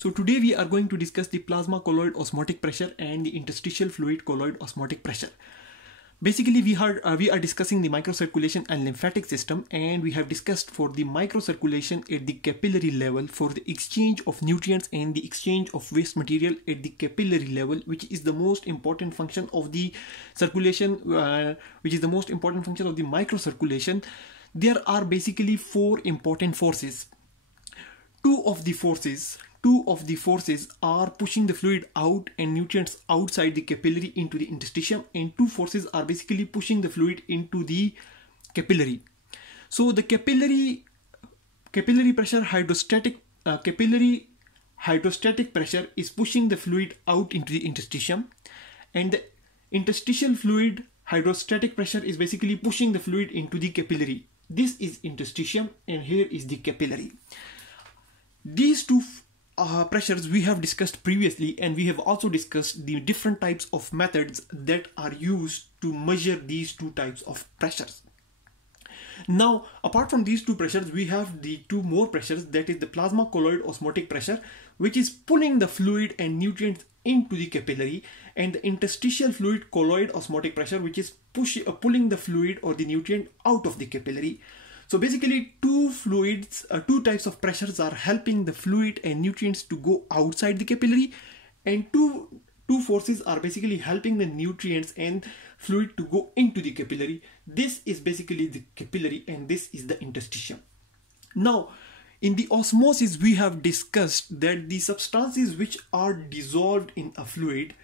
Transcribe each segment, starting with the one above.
So today we are going to discuss the plasma colloid osmotic pressure and the interstitial fluid colloid osmotic pressure. Basically, we are discussing the microcirculation and lymphatic system, and we have discussed for the microcirculation at the capillary level for the exchange of nutrients and the exchange of waste material at the capillary level, which is the most important function of the circulation, which is the most important function of the microcirculation. There are basically four important forces. Two of the forces are pushing the fluid out and nutrients outside the capillary into the interstitium, and two forces are basically pushing the fluid into the capillary. So the capillary pressure hydrostatic pressure is pushing the fluid out into the interstitium, and the interstitial fluid hydrostatic pressure is basically pushing the fluid into the capillary. This is interstitium and here is the capillary. These two pressures we have discussed previously, and we have also discussed the different types of methods that are used to measure these two types of pressures. Now, apart from these two pressures, we have the two more pressures, that is the plasma colloid osmotic pressure, which is pulling the fluid and nutrients into the capillary, and the interstitial fluid colloid osmotic pressure, which is pulling the fluid or the nutrient out of the capillary. So basically two types of pressures are helping the fluid and nutrients to go outside the capillary, and two forces are basically helping the nutrients and fluid to go into the capillary. This is basically the capillary and this is the interstitium. Now, in the osmosis, we have discussed that the substances which are dissolved in a fluid,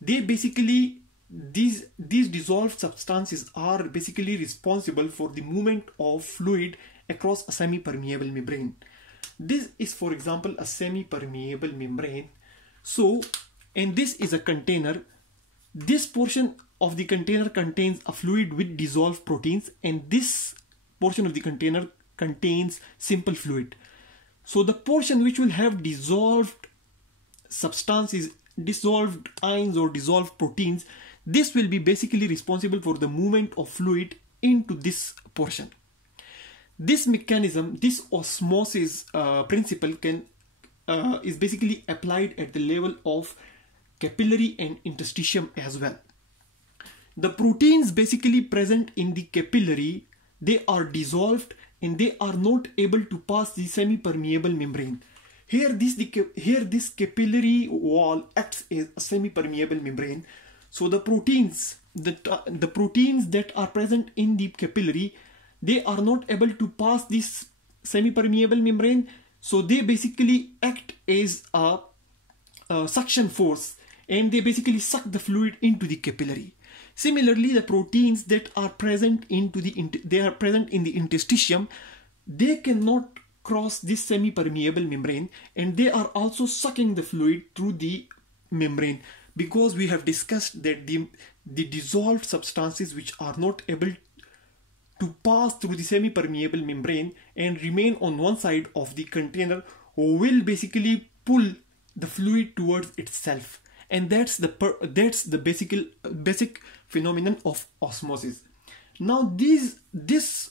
they basically these dissolved substances are basically responsible for the movement of fluid across a semi-permeable membrane. This is, for example, a semi-permeable membrane. So, and this is a container. This portion of the container contains a fluid with dissolved proteins, and this portion of the container contains simple fluid. So the portion which will have dissolved substances, dissolved ions or dissolved proteins, this will be basically responsible for the movement of fluid into this portion. This mechanism, this osmosis principle is basically applied at the level of capillary and interstitium as well. The proteins basically present in the capillary, they are dissolved and they are not able to pass the semi-permeable membrane. Here this capillary wall acts as a semi-permeable membrane. So the proteins that are present in the capillary, they are not able to pass this semi-permeable membrane. So they basically act as a suction force, and they basically suck the fluid into the capillary. Similarly, the proteins that are present in the interstitium, they cannot cross this semi-permeable membrane, and they are also sucking the fluid through the membrane, because we have discussed that the dissolved substances which are not able to pass through the semi-permeable membrane and remain on one side of the container will basically pull the fluid towards itself, and that's the basic phenomenon of osmosis. Now this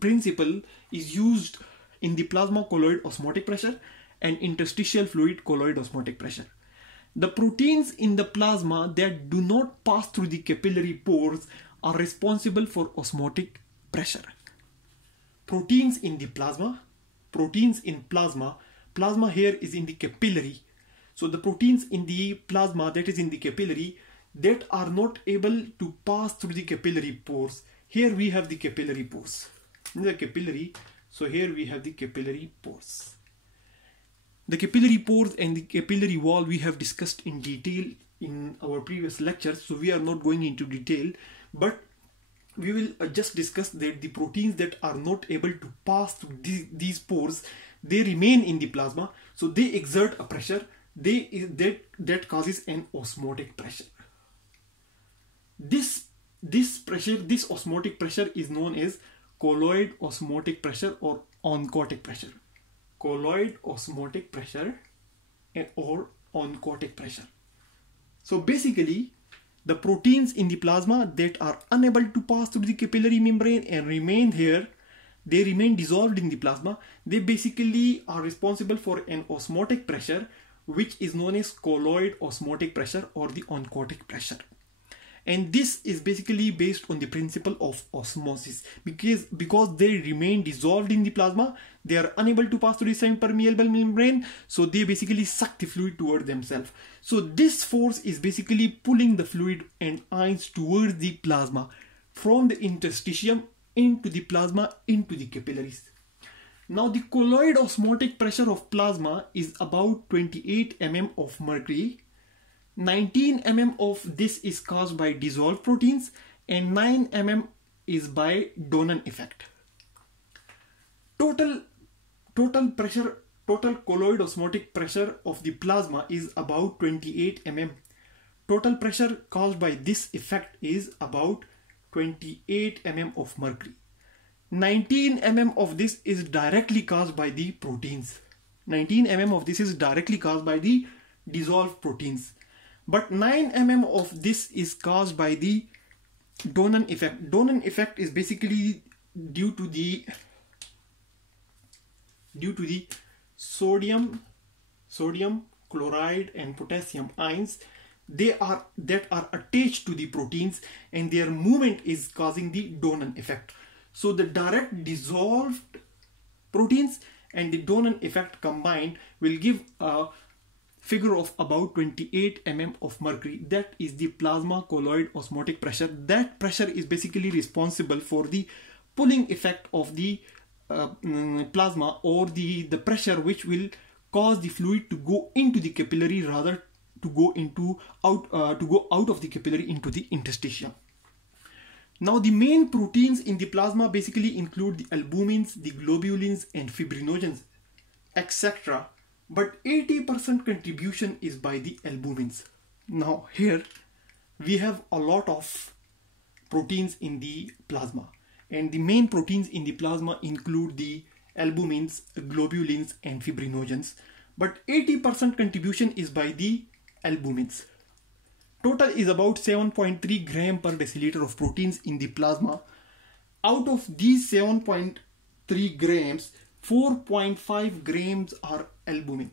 principle is used in the plasma colloid osmotic pressure and interstitial fluid colloid osmotic pressure. The proteins in the plasma that do not pass through the capillary pores are responsible for osmotic pressure. Proteins in plasma here is in the capillary. So the proteins in the plasma that is in the capillary, that are not able to pass through the capillary pores. Here we have the capillary pores. In the capillary, so here we have the capillary pores. The capillary pores and the capillary wall we have discussed in detail in our previous lectures, so we are not going into detail, but we will just discuss that the proteins that are not able to pass through these pores, they remain in the plasma, so they exert a pressure that causes an osmotic pressure. This osmotic pressure is known as colloid osmotic pressure or oncotic pressure. Colloid osmotic pressure or oncotic pressure. So basically, the proteins in the plasma that are unable to pass through the capillary membrane and remain here, they remain dissolved in the plasma. They basically are responsible for an osmotic pressure, which is known as colloid osmotic pressure or the oncotic pressure. And this is basically based on the principle of osmosis, because they remain dissolved in the plasma, they are unable to pass through the semi-permeable membrane, so they basically suck the fluid toward themselves. So this force is basically pulling the fluid and ions towards the plasma from the interstitium into the plasma into the capillaries. Now the colloid osmotic pressure of plasma is about 28 mm of mercury. 19 mm of this is caused by dissolved proteins and 9 mm is by Donan effect. Total colloid osmotic pressure of the plasma is about 28 mm. Total pressure caused by this effect is about 28 mm of mercury. 19 mm of this is directly caused by the proteins. 19 mm of this is directly caused by the dissolved proteins. But 9 mm of this is caused by the Donan effect. Donan effect is basically due to the sodium, chloride and potassium ions that are attached to the proteins, and their movement is causing the Donan effect. So the direct dissolved proteins and the Donan effect combined will give a figure of about 28 mm of mercury. That is the plasma colloid osmotic pressure. That pressure is basically responsible for the pulling effect of the plasma, or the pressure which will cause the fluid to go into the capillary rather to go out of the capillary into the interstitium. Now the main proteins in the plasma basically include the albumins, the globulins and fibrinogens, etc. But 80% contribution is by the albumins. Now here we have a lot of proteins in the plasma, and the main proteins in the plasma include the albumins, globulins and fibrinogens, but 80% contribution is by the albumins. Total is about 7.3 gram per deciliter of proteins in the plasma. Out of these 7.3 grams, 4.5 grams are albumin.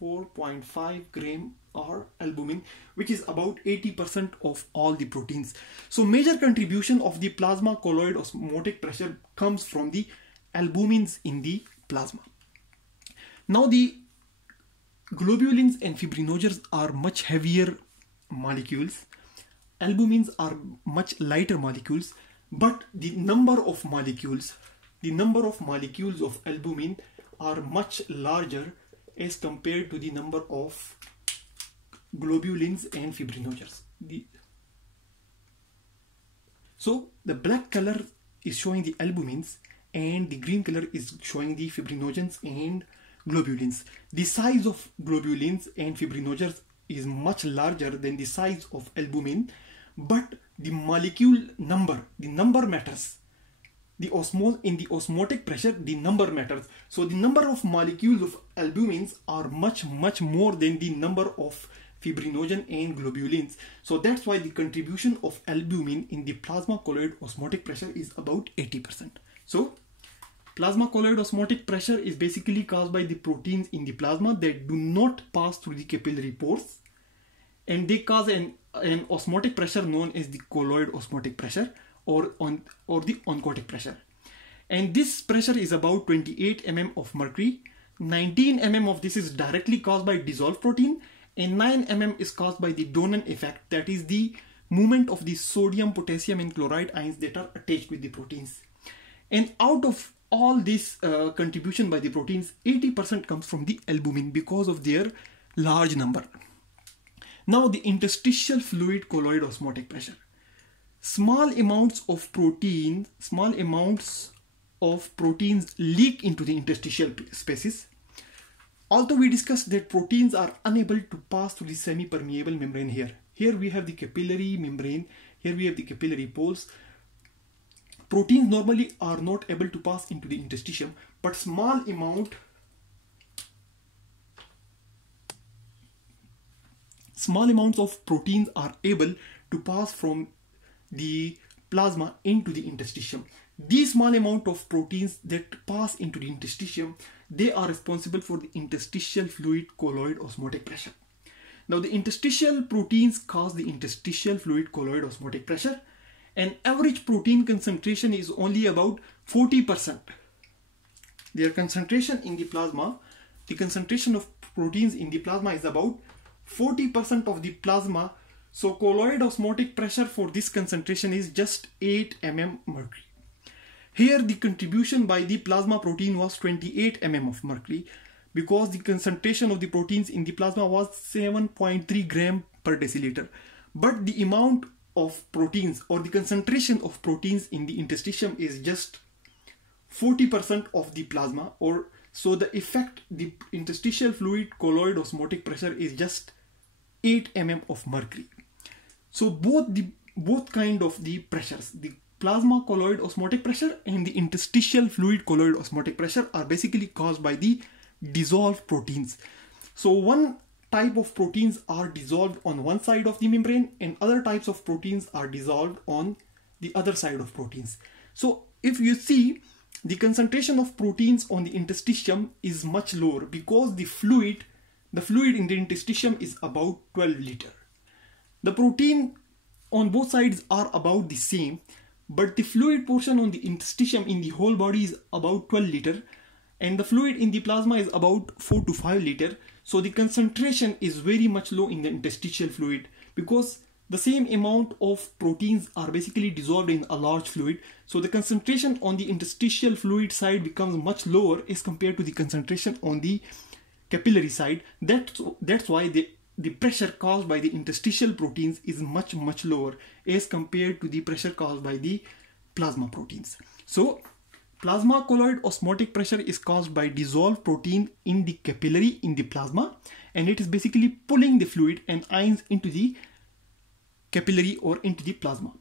4.5 gram are albumin, which is about 80% of all the proteins. So major contribution of the plasma colloid osmotic pressure comes from the albumins in the plasma. Now the globulins and fibrinogens are much heavier molecules. Albumins are much lighter molecules, but the number of molecules of albumin are much larger as compared to the number of globulins and fibrinogens. So the black color is showing the albumins and the green color is showing the fibrinogens and globulins. The size of globulins and fibrinogens is much larger than the size of albumin, but the molecule number, the number matters. In the osmotic pressure, the number matters. So the number of molecules of albumins are much more than the number of fibrinogen and globulins. So that's why the contribution of albumin in the plasma colloid osmotic pressure is about 80%. So plasma colloid osmotic pressure is basically caused by the proteins in the plasma that do not pass through the capillary pores, and they cause an osmotic pressure known as the colloid osmotic pressure or the oncotic pressure. And this pressure is about 28 mm of mercury. 19 mm of this is directly caused by dissolved protein, and 9 mm is caused by the Donan effect, that is the movement of the sodium, potassium and chloride ions that are attached with the proteins. And out of all this contribution by the proteins, 80% comes from the albumin because of their large number. Now the interstitial fluid colloid osmotic pressure. Small amounts of proteins leak into the interstitial spaces. Although we discussed that proteins are unable to pass through the semi-permeable membrane here. Here we have the capillary membrane, here we have the capillary poles. Proteins normally are not able to pass into the interstitium, but small amounts of proteins are able to pass from the plasma into the interstitium. These small amount of proteins that pass into the interstitium, they are responsible for the interstitial fluid colloid osmotic pressure. Now the interstitial proteins cause the interstitial fluid colloid osmotic pressure, and average protein concentration is only about 40%. Their concentration in the plasma, the concentration of proteins in the plasma is about 40% of the plasma. So colloid osmotic pressure for this concentration is just 8 mm mercury. Here the contribution by the plasma protein was 28 mm of mercury, because the concentration of the proteins in the plasma was 7.3 gram per deciliter. But the amount of proteins, or the concentration of proteins in the interstitium, is just 40% of the plasma, or so the effect, the interstitial fluid colloid osmotic pressure is just 8 mm of mercury. So both kind of the pressures, the plasma colloid osmotic pressure and the interstitial fluid colloid osmotic pressure, are basically caused by the dissolved proteins. So one type of proteins are dissolved on one side of the membrane, and other types of proteins are dissolved on the other side of proteins. So if you see, the concentration of proteins on the interstitium is much lower, because the fluid in the interstitium is about 12 liter. The protein on both sides are about the same, but the fluid portion on the interstitium in the whole body is about 12 liter, and the fluid in the plasma is about 4 to 5 liter. So the concentration is very much low in the interstitial fluid, because the same amount of proteins are basically dissolved in a large fluid. So the concentration on the interstitial fluid side becomes much lower as compared to the concentration on the capillary side. That's why the pressure caused by the interstitial proteins is much lower as compared to the pressure caused by the plasma proteins. So plasma colloid osmotic pressure is caused by dissolved protein in the capillary in the plasma, and it is basically pulling the fluid and ions into the capillary or into the plasma.